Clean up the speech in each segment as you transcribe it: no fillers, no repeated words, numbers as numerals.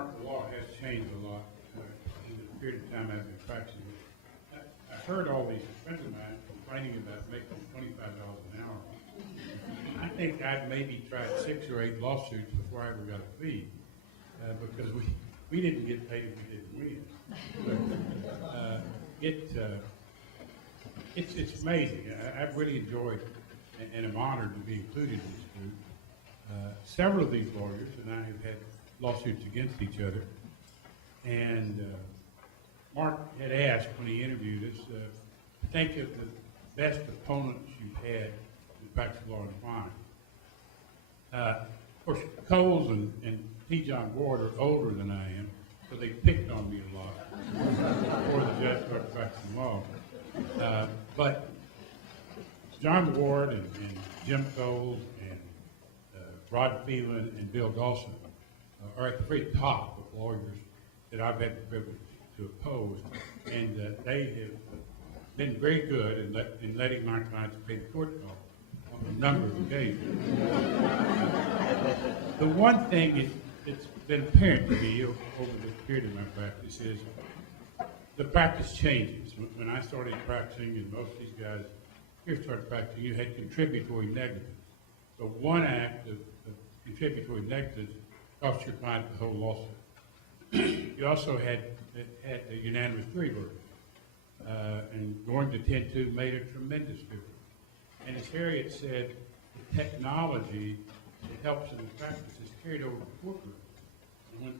Mark, the law has changed a lot in the period of time I've been practicing. I heard all these friends of mine complaining about making $25 an hour. I think I'd maybe tried 6 or 8 lawsuits before I ever got a fee, because we didn't get paid if we didn't win. But, it's amazing. I've really enjoyed and am honored to be included in this group. Several of these lawyers and I have had lawsuits against each other, and Mark had asked when he interviewed us, think of the best opponents you've had in practice law and crime. Of course, Coles and T. John Ward are older than I am, so they picked on me a lot before the judge started practicing law. But John Ward and Jim Coles and Rod Phelan and Bill Dawson are at the very top of lawyers that I've had the privilege to oppose, and they have been very good in letting my clients pay the court costs on a number of occasions. The one thing that's been apparent to me over the period of my practice is the practice changes. When I started practicing, and most of these guys here started practicing, you had contributory negligence. So one act of contributory negligence cost your client the whole lawsuit. You also had a unanimous jury verdict, and going to 10-2 made a tremendous difference. And as Harriet said, the technology that helps in the practice is carried over to courtrooms.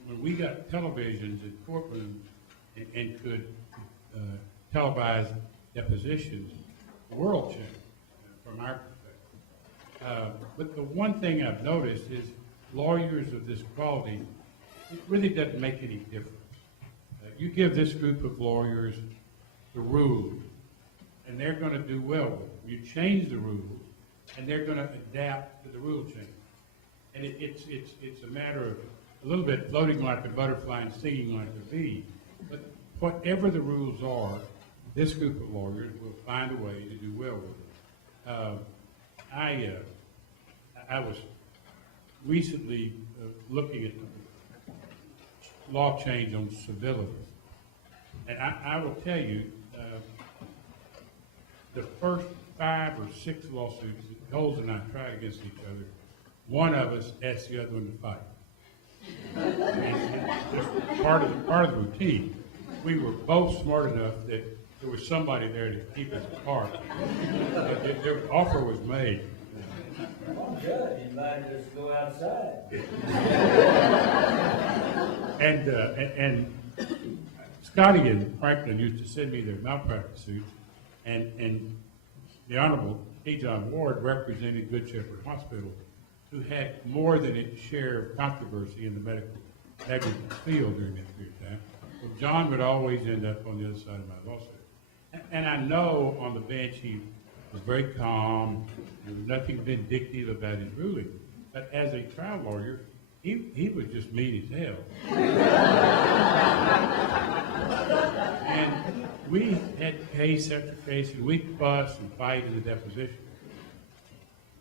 When we got televisions in courtrooms and could televise depositions, the world changed from our perspective. But the one thing I've noticed is lawyers of this quality, it really doesn't make any difference. You give this group of lawyers the rules, and they're going to do well with them. You change the rules, and they're going to adapt to the rule change. And it's a matter of a little bit floating like a butterfly and stinging like a bee. But whatever the rules are, this group of lawyers will find a way to do well with it. I was recently looking at the law change on civility. And I will tell you, the first 5 or 6 lawsuits that Coles and I tried against each other, one of us asked the other one to fight. And just part of the routine. We were both smart enough that there was somebody there to keep us apart. The offer was made. Well, Judge invited us to go outside. And Scotty and Franklin used to send me their malpractice suits, and the Honorable T. John Ward represented Good Shepherd Hospital, who had more than its share of controversy in the medical negligence field during that period of time. Well, John would always end up on the other side of my lawsuit. And I know on the bench he was very calm. There was nothing vindictive about his ruling. But as a trial lawyer, he was just mean as hell. And we had case after case, and we'd fuss and fight in the deposition.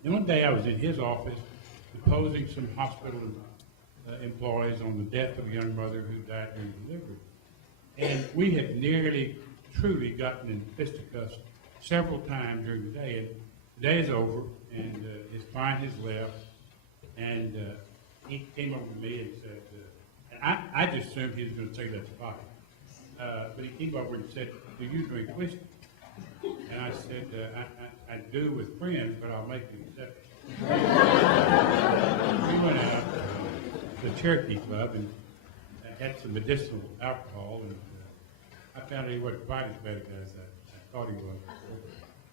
And one day I was in his office deposing some hospital employees on the death of a young mother who died during delivery. And we had nearly, truly gotten in fisticuffs several times during the day. And the day is over, and his client has left, and he came over to me and said, and I just assumed he was going to say let's fight. But he came over and said, do you drink whiskey? And I said, I do with friends, but I'll make an exception. We went out to the Cherokee Club and had some medicinal alcohol, and I found out he wasn't quite as bad as I thought he was.